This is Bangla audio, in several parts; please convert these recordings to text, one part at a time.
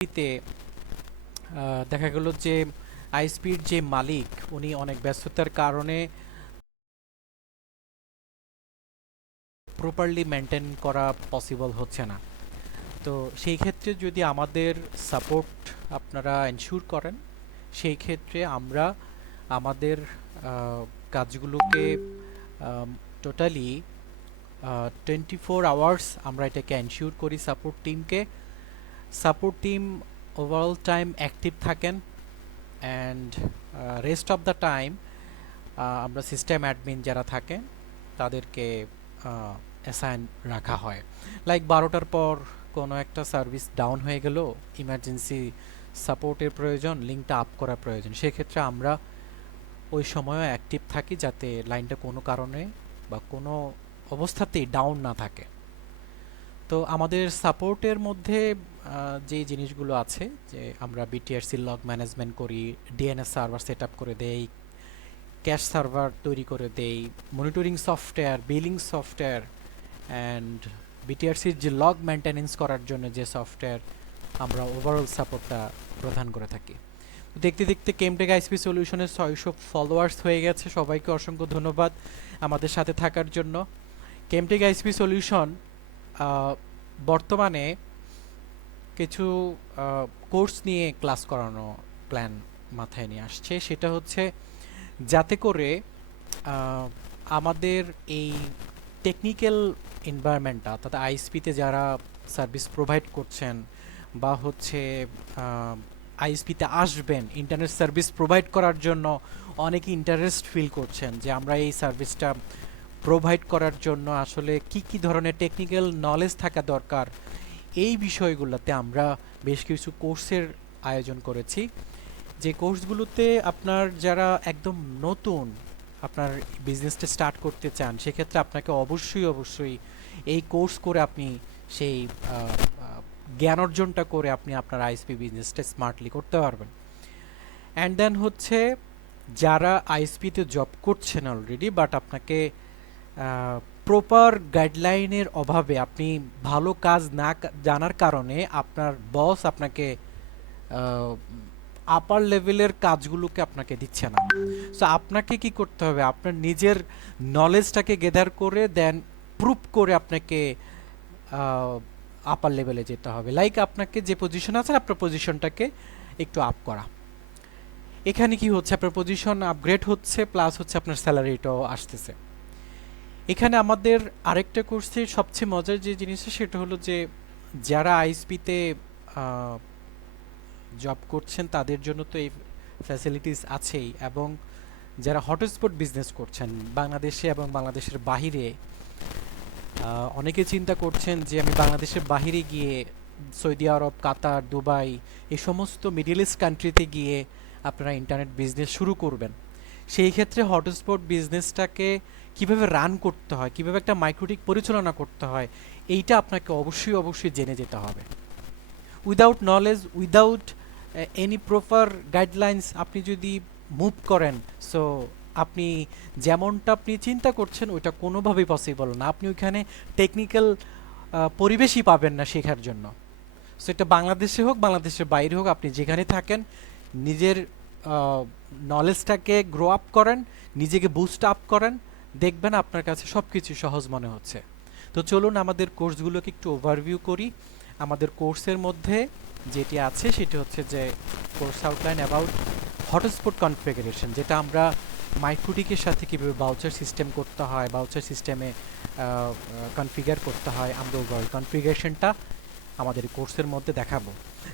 তে দেখা গেল যে আইএসপির যে মালিক উনি অনেক ব্যস্ততার কারণে প্রপারলি মেনটেন করা পসিবল হচ্ছে না। তো সেই ক্ষেত্রে যদি আমাদের সাপোর্ট আপনারা এনশিওর করেন, সেই ক্ষেত্রে আমরা আমাদের কাজগুলোকে টোটালি 24 আওয়ার্স আমরা এটাকে এনশিওর করি support team overall time active থাকেন, and rest of the time আমরা সিস্টেম অ্যাডমিন যারা থাকেন তাদেরকে অ্যাসাইন রাখা হয়। লাইক 12টার পর কোনো একটা সার্ভিস ডাউন হয়ে গেল, ইমার্জেন্সি সাপোর্টের প্রয়োজন, লিঙ্কটা আপ করা প্রয়োজন, সেক্ষেত্রে আমরা ওই সময়ও অ্যাক্টিভ থাকি যাতে লাইনটা কোনো কারণে বা কোনো অবস্থাতেই ডাউন না থাকে। তো আমাদের সাপোর্টের মধ্যে যে জিনিসগুলো আছে, যে আমরা বিটিআরসি লগ ম্যানেজমেন্ট করি, ডিএনএস সার্ভার সেট আপ করে দেই, ক্যাশ সার্ভার তৈরি করে দেই, monitoring software, billing software, and বিটিআরসির যে লগ মেনটেনেন্স করার জন্য যে সফটওয়্যার, আমরা ওভারঅল সাপোর্টটা প্রদান করে থাকি। দেখতে দেখতে কেমটেক আইএসপি সলিউশনের 600 ফলোয়ার্স হয়ে গেছে। সবাইকে অসংখ্য ধন্যবাদ আমাদের সাথে থাকার জন্য। কেমটেক আইএসপি সলিউশন বর্তমানে কিছু কোর্স নিয়ে ক্লাস করানো প্ল্যান মাথায় নিয়ে আসছে। সেটা হচ্ছে যাতে করে আমাদের এই টেকনিক্যাল এনভায়রনমেন্টটা, অর্থাৎ আইএসপিতে যারা সার্ভিস প্রোভাইড করছেন বা হচ্ছে আইএসপিতে আসবেন ইন্টারনেট সার্ভিস প্রোভাইড করার জন্য, অনেকে ইন্টারেস্ট ফিল করছেন যে আমরা এই সার্ভিসটা প্রোভাইড করার জন্য আসলে কি কি ধরনের টেকনিক্যাল নলেজ থাকা দরকার, এই বিষয়গুলোতে আমরা বেশ কিছু কোর্সের আয়োজন করেছি। যে কোর্সগুলোতে আপনার যারা একদম নতুন আপনার বিজনেসটা স্টার্ট করতে চান, সেক্ষেত্রে আপনাকে অবশ্যই এই কোর্স করে আপনি সেই জ্ঞান অর্জনটা করে আপনি আপনার আইএসপি বিজনেসটা স্মার্টলি করতে পারবেন। অ্যান্ড দেন হচ্ছে যারা আইএসপিতে জব করছেন অলরেডি, বাট আপনাকে প্রপার গাইডলাইনের অভাবে, আপনি ভালো কাজ না জানার কারণে আপনার বস আপনাকে আপার লেভেলের কাজগুলোকে আপনাকে দিচ্ছে না। সো আপনাকে কি করতে হবে, আপনার নিজের নলেজটাকে গেদার করে দেন প্রুভ করে আপনাকে আপার লেভেলে যেতে হবে। লাইক আপনাকে যে পজিশন আছে আপনার পজিশনটাকে একটু আপ করা। এখানে কি হচ্ছে, আপনার পজিশন আপগ্রেড হচ্ছে, প্লাস হচ্ছে আপনার স্যালারিটাও আসতেছে। এখানে আমাদের আরেকটা কোর্সের সবচেয়ে মজার যে জিনিসটা, সেটা হলো যে যারা আইএসপিতে জব করছেন তাদের জন্য তো এই ফ্যাসিলিটিস আছেই, এবং যারা হটস্পট বিজনেস করছেন বাংলাদেশে এবং বাংলাদেশের বাহিরে, অনেকে চিন্তা করছেন যে আমি বাংলাদেশের বাহিরে গিয়ে সৌদি আরব, কাতার, দুবাই, এই সমস্ত মিডল ইস্ট কান্ট্রিতে গিয়ে আপনারা ইন্টারনেট বিজনেস শুরু করবেন। সেই ক্ষেত্রে হটস্পট বিজনেসটাকে কিভাবে রান করতে হয়, কিভাবে একটা মাইক্রোটিক পরিচালনা করতে হয়, এইটা আপনাকে অবশ্যই জেনে যেতে হবে। Without knowledge, without any proper guidelines আপনি যদি মুভ করেন, সো আপনি যেমনটা আপনি চিন্তা করছেন ওইটা কোনোভাবেই পসিবল না। আপনি ওইখানে টেকনিক্যাল পরিবেশই পাবেন না শেখার জন্য। সো এটা বাংলাদেশে হোক, বাংলাদেশের বাইরে হোক, আপনি যেখানে থাকেন নিজের নলেজটাকে গ্রো আপ করেন, নিজেকে বুস্ট আপ করেন, দেখবেন আপনার কাছে সব কিছু সহজ মনে হচ্ছে। তো চলুন আমাদের কোর্সগুলোকে একটু ওভারভিউ করি। আমাদের কোর্সের মধ্যে যেটি আছে সেটি হচ্ছে যে course outline about hotspot configuration, যেটা আমরা মাইক্রোটিকের সাথে কীভাবে বাউচার সিস্টেম করতে হয়, বাউচার সিস্টেমে কনফিগার করতে হয়, আমরা ওভারঅল কনফিগারেশনটা আমাদের কোর্সের মধ্যে দেখাবো।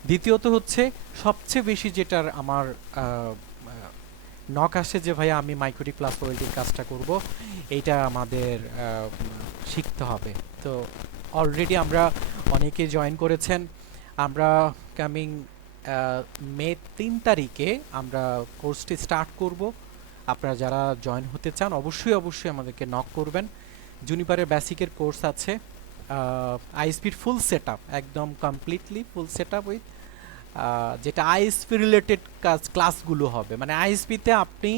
দ্বিতীয়ত হচ্ছে সবচেয়ে বেশি যেটার আমার নক আসে যে ভাইয়া আমি মাইক্রোটিক প্লাস ওয়েল্ডিং কাজটা করব, এইটা আমাদের শিখতে হবে। তো অলরেডি আমরা অনেকে জয়েন করেছেন। আমরা কামিং মে 3 তারিখে আমরা কোর্সটি স্টার্ট করব। আপনারা যারা জয়েন হতে চান অবশ্যই আমাদেরকে নক করবেন। জুনিপারের বেসিকের কোর্স আছে, আইএসপির ফুল সেট আপ, একদম completely full set up with যেটা আইএসপি রিলেটেড ক্লাসগুলো হবে। মানে আইএসপিতে আপনি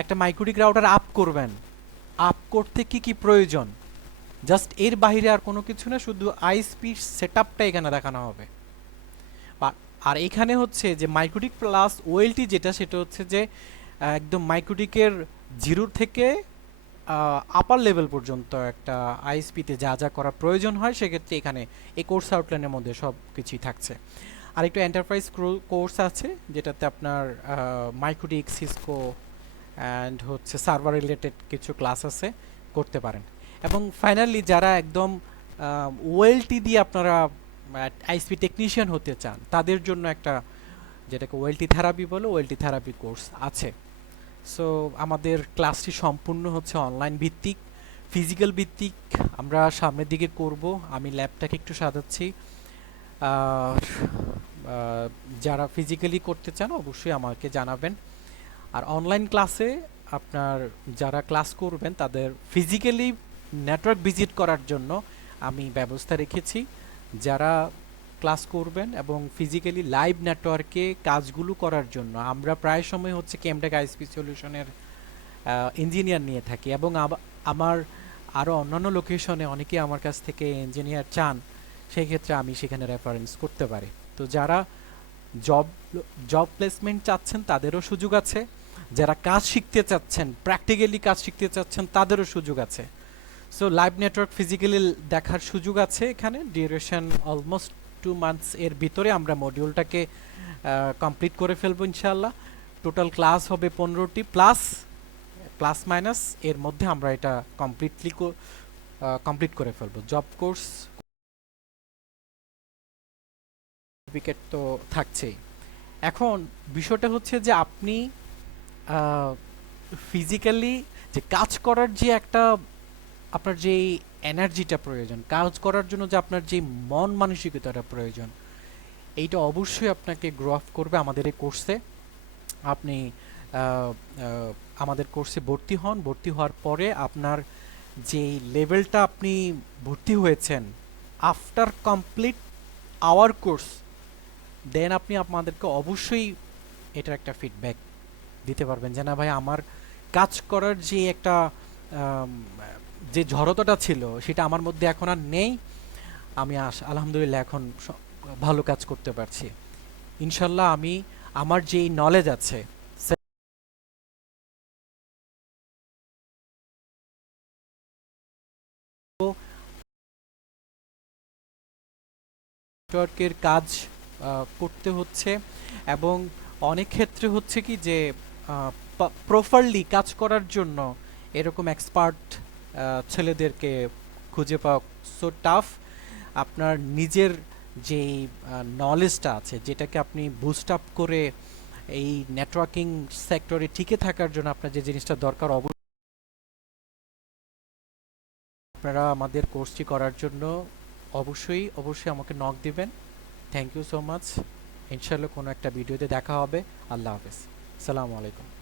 একটা মাইক্রোটিক রাউটার আপ করবেন, আপ করতে কি কি প্রয়োজন, জাস্ট এর বাইরে আর কোনো কিছু না, শুধু আইএসপির সেট আপটা এখানে দেখানো হবে। আর এখানে হচ্ছে যে মাইক্রোটিক প্লাস ওএলটি যেটা সেটা হচ্ছে যে একদম মাইক্রোটিকের জিরো থেকে আপার লেভেল পর্যন্ত একটা আইএসপিতে যা যা করা প্রয়োজন হয় সেক্ষেত্রে এখানে এই কোর্স আউটলাইনের মধ্যে সব কিছুই থাকছে। আর একটু এন্টারপ্রাইজ কোর্স আছে যেটাতে আপনার মাইক্রোটিক সিসকো অ্যান্ড হচ্ছে সার্ভার রিলেটেড কিছু ক্লাস আছে, করতে পারেন। এবং ফাইনালি যারা একদম ওয়েলটি দিয়ে আপনারা আইএসপি টেকনিশিয়ান হতে চান তাদের জন্য একটা, যেটাকে ওয়েলটি থেরাপি বলে, ওয়েলটি থেরাপি কোর্স আছে। সো আমাদের ক্লাসটি সম্পূর্ণ হচ্ছে অনলাইন ভিত্তিক, ফিজিক্যাল ভিত্তিক। আমরা সামনের দিকে করব, আমি ল্যাবটাকে একটু সাজাচ্ছি। আর যারা ফিজিক্যালি করতে চান অবশ্যই আমাকে জানাবেন। আর অনলাইন ক্লাসে আপনার যারা ক্লাস করবেন তাদের ফিজিক্যালি নেটওয়ার্ক ভিজিট করার জন্য আমি ব্যবস্থা রেখেছি। যারা ক্লাস করবেন এবং ফিজিক্যালি লাইভ নেটওয়ার্কে কাজগুলো করার জন্য আমরা প্রায় সময় হচ্ছে কেমটেক আইএসপি সলিউশনের ইঞ্জিনিয়ার নিয়ে থাকি, এবং আমার আরও অন্যান্য লোকেশনে অনেকেই আমার কাছ থেকে ইঞ্জিনিয়ার চান, সেই ক্ষেত্রে আমি সেখানে রেফারেন্স করতে পারি। তো যারা জব জব প্লেসমেন্ট চাচ্ছেন তাদেরও সুযোগ আছে, যারা কাজ শিখতে চাচ্ছেন, প্র্যাকটিক্যালি কাজ শিখতে চাচ্ছেন তাদেরও সুযোগ আছে। সো লাইভ নেটওয়ার্ক ফিজিক্যালি দেখার সুযোগ আছে এখানে। ডিউরেশন অলমোস্ট 2 মান্থস এর ভিতরে আমরা মডিউলটাকে কমপ্লিট করে ফেলবো ইনশাআল্লাহ। টোটাল ক্লাস হবে 15টি প্লাস প্লাস মাইনাস, এর মধ্যে আমরা এটা কমপ্লিট করে ফেলবো। জব কোর্স সার্টিফিকেট তো থাকছেই। এখন বিষয়টা হচ্ছে যে আপনি ফিজিক্যালি যে কাজ করার যে একটা আপনার যে এনার্জিটা প্রয়োজন, কাজ করার জন্য যে আপনার যে মন মানসিকতাটা প্রয়োজন, এইটা অবশ্যই আপনাকে গ্রো আপ করবে আমাদের এই কোর্সে। আপনি আমাদের কোর্সে ভর্তি হন, ভর্তি হওয়ার পরে আপনার যে লেভেলটা আপনি ভর্তি হয়েছেন, আফটার কমপ্লিট আওয়ার কোর্স দেন আপনি আমাদেরকে অবশ্যই এটার একটা ফিডব্যাক দিতে পারবেন যে না ভাই, আমার কাজ করার যে একটা যে ঝড়তাটা ছিল সেটা আমার মধ্যে এখন আর নেই, আমি আলহামদুলিল্লাহ এখন ভালো কাজ করতে পারছি। ইনশাল্লাহ আমি আমার যেই নলেজ আছে নেটওয়ার্কের কাজ করতে হচ্ছে, এবং অনেক ক্ষেত্রে হচ্ছে কি যে প্রপারলি কাজ করার জন্য এরকম এক্সপার্ট ছেলেদেরকে খুঁজে পাওয়া সো টাফ। আপনার নিজের যেই নলেজটা আছে, যেটাকে আপনি বুস্ট আপ করে এই নেটওয়ার্কিং সেক্টরে টিকে থাকার জন্য আপনার যে জিনিসটা দরকার, আপনারা আমাদের কোর্সটি করার জন্য অবশ্যই অবশ্যই আমাকে নক দিবেন। Thank you so much. ইনশাআল্লাহ কোনো একটা ভিডিওতে দেখা হবে। আল্লাহ হাফেজ। আসসালামু আলাইকুম।